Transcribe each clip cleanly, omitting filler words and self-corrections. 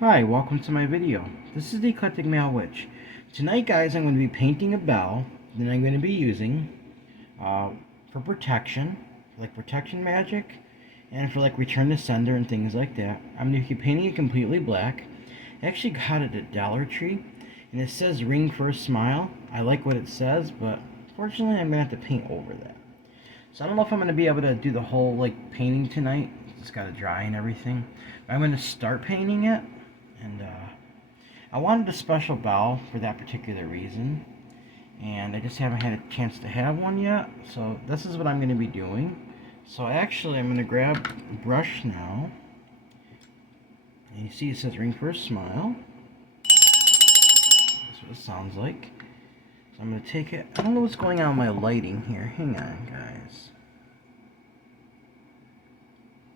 Hi, welcome to my video. This is the Eclectic Male Witch. Tonight, guys, I'm going to be painting a bell that I'm going to be using for protection, like protection magic, and for like return to sender and things like that. I'm going to be painting it completely black. I actually got it at Dollar Tree, and it says ring for a smile. I like what it says, but fortunately, I'm going to have to paint over that. So I don't know if I'm going to be able to do the whole like painting tonight. It's got to dry and everything. But I'm going to start painting it, and I wanted a special bell for that particular reason, and I just haven't had a chance to have one yet. So this is what I'm going to be doing. So actually, I'm going to grab a brush now, and you see it says ring for a smile. That's what it sounds like. So I'm going to take it. I don't know what's going on with my lighting here. Hang on, guys.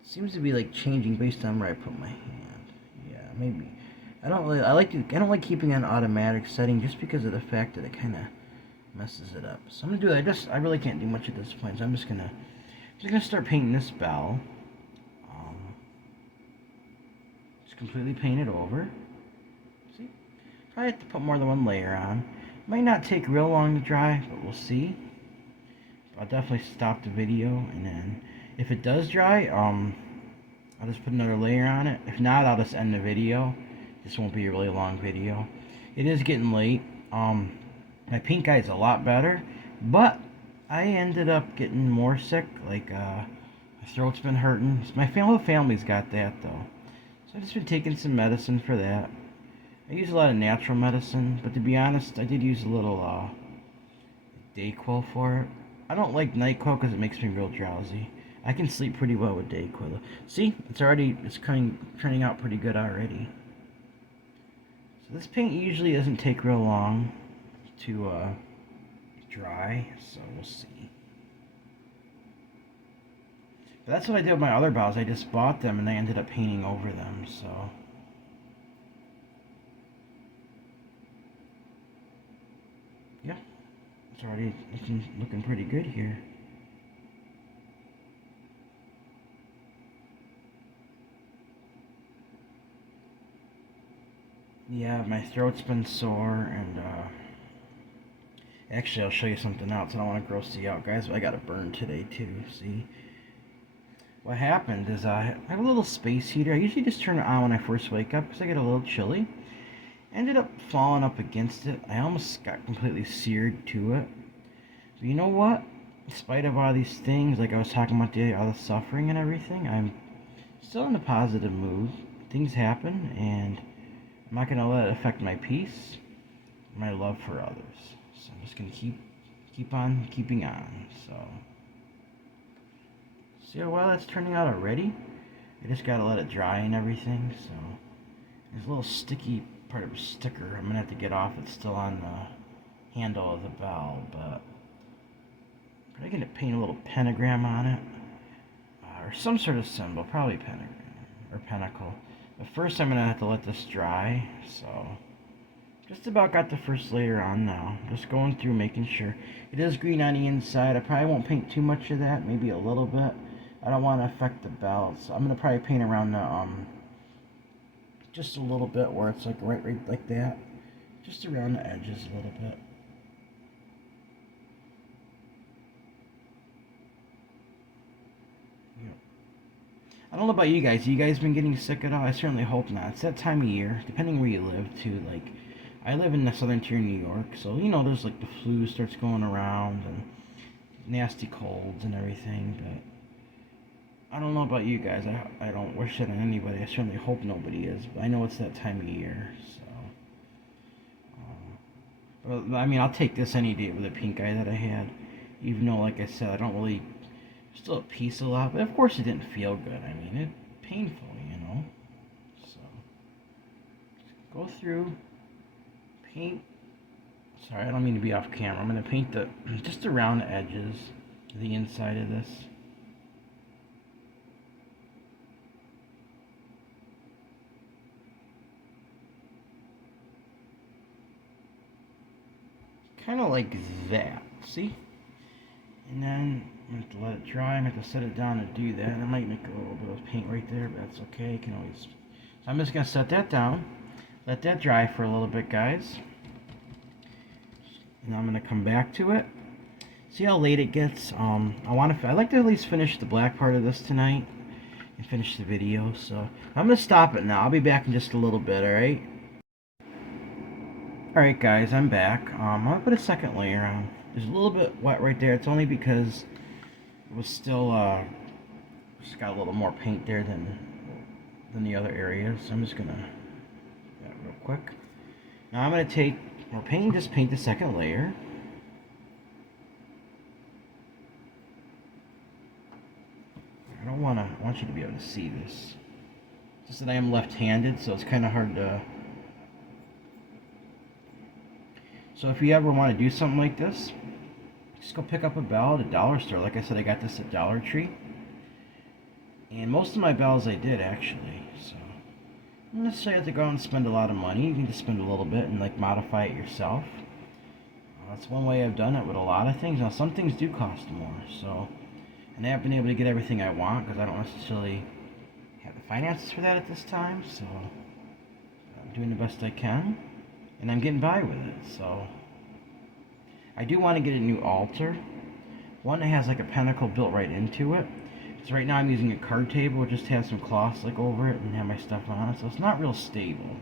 Seems to be like changing based on where I put my hand. Yeah, maybe. I don't like keeping on automatic setting just because of the fact that it kind of messes it up. So I'm gonna do that. I really can't do much at this point. So I'm just gonna start painting this bell. Just completely paint it over. See, probably have to put more than one layer on. Might not take real long to dry, but we'll see. I'll definitely stop the video, and then if it does dry, I'll just put another layer on it. If not, I'll just end the video. This won't be a really long video. It is getting late. My pink eye is a lot better, but I ended up getting more sick. Like, my throat's been hurting. My whole family's got that, though. So I've just been taking some medicine for that. I use a lot of natural medicine, but to be honest, I did use a little, Dayquil for it. I don't like NyQuil because it makes me real drowsy. I can sleep pretty well with Dayquil. See, it's turning out pretty good already. So this paint usually doesn't take real long to dry, so we'll see. But that's what I did with my other bows. I just bought them and I ended up painting over them, so. Yeah, it's already looking pretty good here. Yeah, my throat's been sore, and actually I'll show you something else. I don't want to gross you out, guys, but I got a burn today too. See, what happened is I have a little space heater. I usually just turn it on when I first wake up because I get a little chilly. Ended up falling up against it. I almost got completely seared to it. But you know what? In spite of all these things, like I was talking about all the suffering and everything, I'm still in a positive mood. Things happen, and I'm not going to let it affect my peace, my love for others. So I'm just going to keep on keeping on. So see how well that's turning out already? I just got to let it dry and everything. So there's a little sticky part of a sticker I'm going to have to get off. It's still on the handle of the bell, but I'm going to paint a little pentagram on it. Or some sort of symbol, probably pentagram or pentacle. But first I'm going to have to let this dry, so just about got the first layer on now. Just going through making sure. It is green on the inside. I probably won't paint too much of that, maybe a little bit. I don't want to affect the bell, so I'm going to probably paint around the, just a little bit where it's like right like that. Just around the edges a little bit. I don't know about you guys. You guys been getting sick at all? I certainly hope not. It's that time of year, depending where you live, too. Like, I live in the southern tier of New York, so, you know, there's like the flu starts going around and nasty colds and everything, but I don't know about you guys. I don't wish it on anybody. I certainly hope nobody is, but I know it's that time of year, so. But, I mean, I'll take this any day with the pink eye that I had, even though, like I said, I don't really still at peace a lot, but of course it didn't feel good. I mean, it's painful, you know. So go through, paint. Sorry, I don't mean to be off camera. I'm gonna paint just around the edges, the inside of this. Kind of like that. See? And then I'm going to let it dry. I'm going to set it down to do that. I might make a little bit of paint right there, but that's okay. You can always. So I'm just going to set that down. Let that dry for a little bit, guys. And I'm going to come back to it. See how late it gets? I like to at least finish the black part of this tonight and finish the video. So I'm going to stop it now. I'll be back in just a little bit, alright? Alright guys, I'm back. I'm going to put a second layer on. There's a little bit wet right there. It's only because it was still, just got a little more paint there than the other areas. So I'm just going to do that real quick. Now I'm going to take, just paint the second layer. I want you to be able to see this. Just that I am left-handed, so it's kind of hard to... So if you ever want to do something like this, just go pick up a bell at a dollar store. Like I said, I got this at Dollar Tree. And most of my bells I did, actually. So you don't necessarily have to go out and spend a lot of money. You can just spend a little bit and like modify it yourself. That's one way I've done it with a lot of things. Now some things do cost more, so... And I haven't been able to get everything I want because I don't necessarily have the finances for that at this time. So I'm doing the best I can, and I'm getting by with it. So I do want to get a new altar, one that has like a pentacle built right into it. So right now I'm using a card table. It just has some cloths like over it and have my stuff on it, so it's not real stable.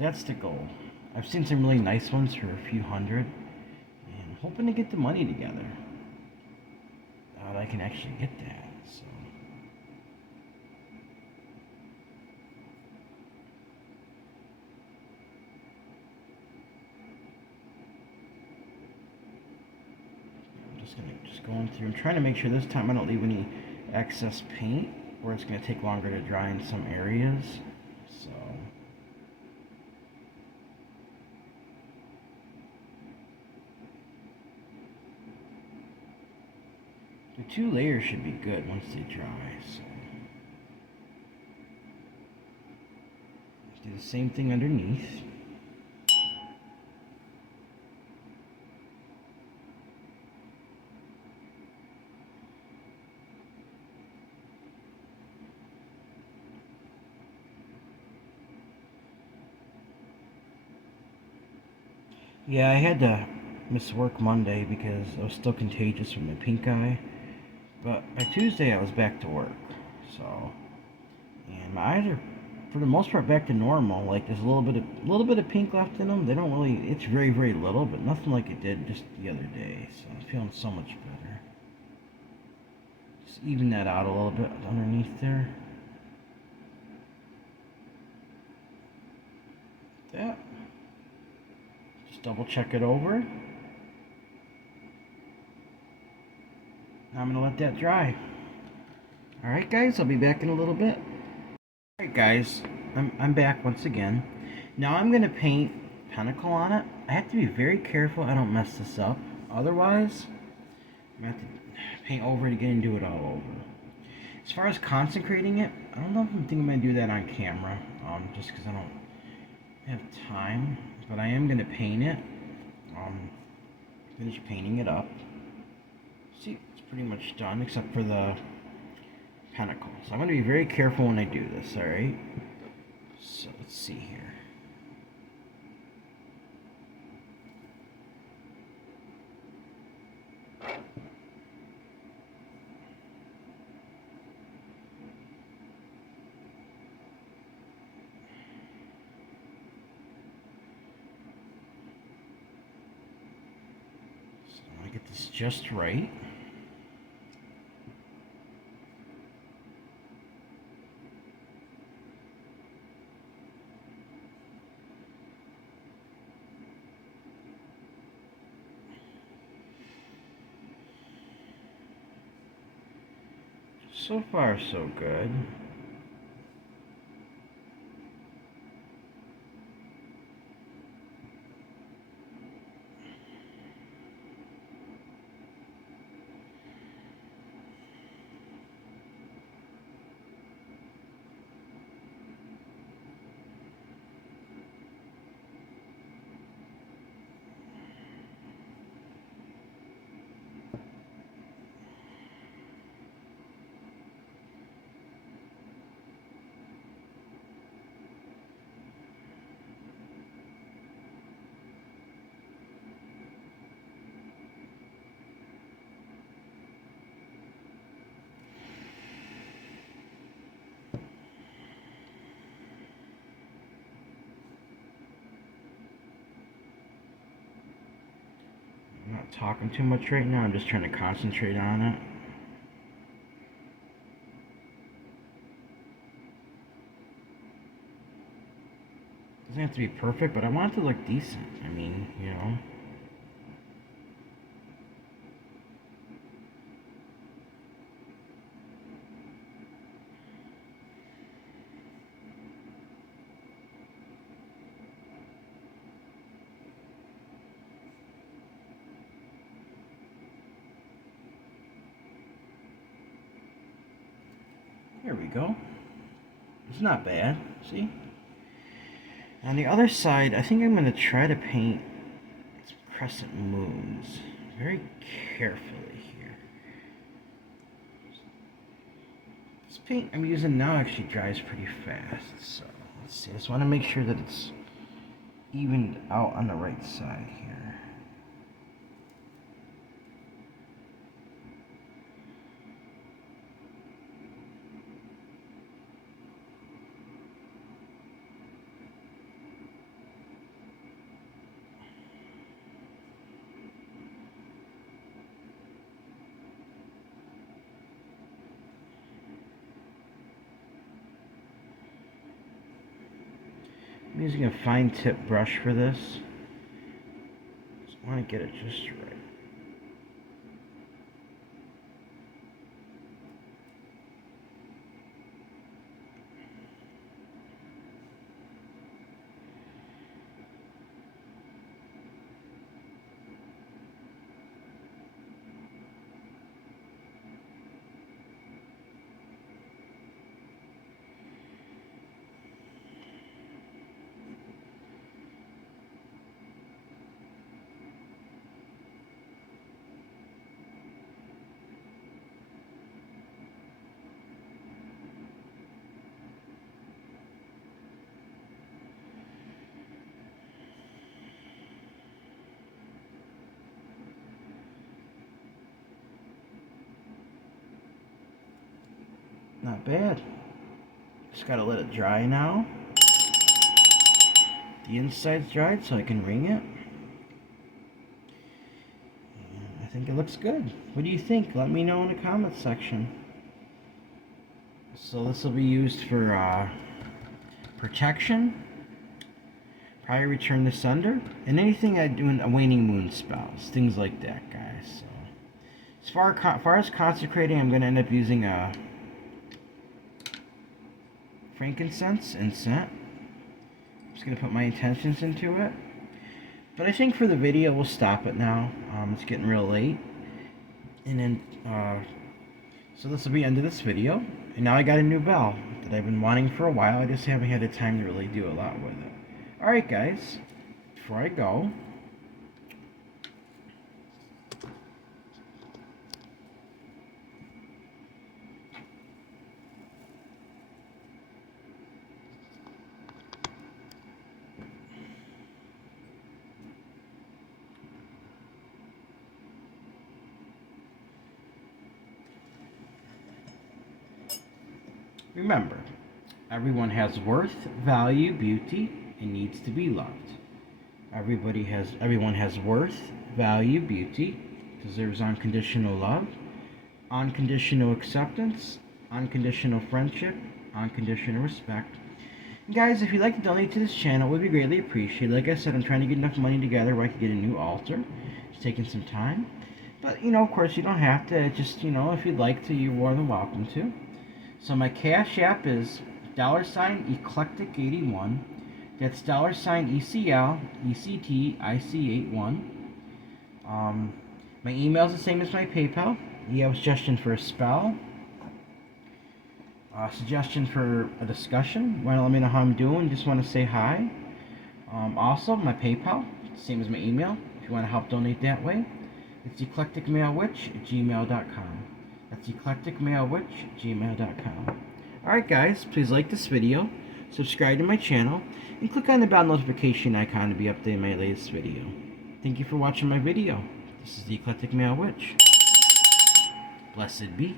That's the goal. I've seen some really nice ones for a few hundred, and I'm hoping to get the money together. I can actually get that, so... I'm just going through. I'm trying to make sure this time I don't leave any excess paint, where it's going to take longer to dry in some areas, so... The 2 layers should be good once they dry, so... Do the same thing underneath. Yeah, I had to miss work Monday because I was still contagious from my pink eye. But by Tuesday I was back to work, so, and my eyes are, for the most part, back to normal. Like there's a little bit of pink left in them. They don't really, it's very, very little, but nothing like it did just the other day. So I'm feeling so much better. Just even that out a little bit underneath there. That. Just double check it over. Now I'm gonna let that dry. Alright guys, I'll be back in a little bit. Alright guys, I'm back once again. Now I'm gonna paint pentacle on it. I have to be very careful I don't mess this up. Otherwise, I'm gonna have to paint over it again and do it all over. As far as consecrating it, I don't know if I'm thinking I'm gonna do that on camera, just because I don't have time. But I am gonna paint it. Finish painting it up. See, it's pretty much done except for the pentacle. So I'm going to be very careful when I do this, alright? So let's see here. So I want to get this just right. So far, so good. not talking too much right now. I'm just trying to concentrate on it. Doesn't have to be perfect, but I want it to look decent. I mean, you know. There we go. It's not bad, see? On the other side, I think I'm going to try to paint some crescent moons very carefully here. This paint I'm using now actually dries pretty fast, so let's see. I just want to make sure that it's evened out on the right side here. I'm using a fine tip brush for this. Just want to get it just right. Not bad. Just gotta let it dry now. The inside's dried so I can ring it. And I think it looks good. What do you think? Let me know in the comments section. So this will be used for protection, probably return the sender, and anything I do in a waning moon spells, things like that, guys. So as far as consecrating, I'm going to end up using a frankincense and scent. I'm just going to put my intentions into it. But I think for the video, we'll stop it now. It's getting real late. And then, so this will be the end of this video. And now I got a new bell that I've been wanting for a while. I just haven't had the time to really do a lot with it. Alright guys, before I go, remember, everyone has worth, value, beauty, and needs to be loved. Everyone has worth, value, beauty, deserves unconditional love, unconditional acceptance, unconditional friendship, unconditional respect. And guys, if you'd like to donate to this channel, it would be greatly appreciated. Like I said, I'm trying to get enough money together where I can get a new altar. It's taking some time. But, of course, you don't have to. Just, if you'd like to, you're more than welcome to. So my Cash App is $eclectic81. That's $ECL, ECT, my email is the same as my PayPal. You have a suggestion for a spell, suggestion for a discussion. Want to let me know how I'm doing? Just want to say hi. Also, my PayPal, same as my email. If you want to help donate that way, it's eclecticmalewitch@gmail.com. That's eclecticmalewitch@gmail.com. Alright guys, please like this video, subscribe to my channel, and click on the bell notification icon to be updated on my latest video. Thank you for watching my video. This is the Eclectic Male Witch. Blessed be.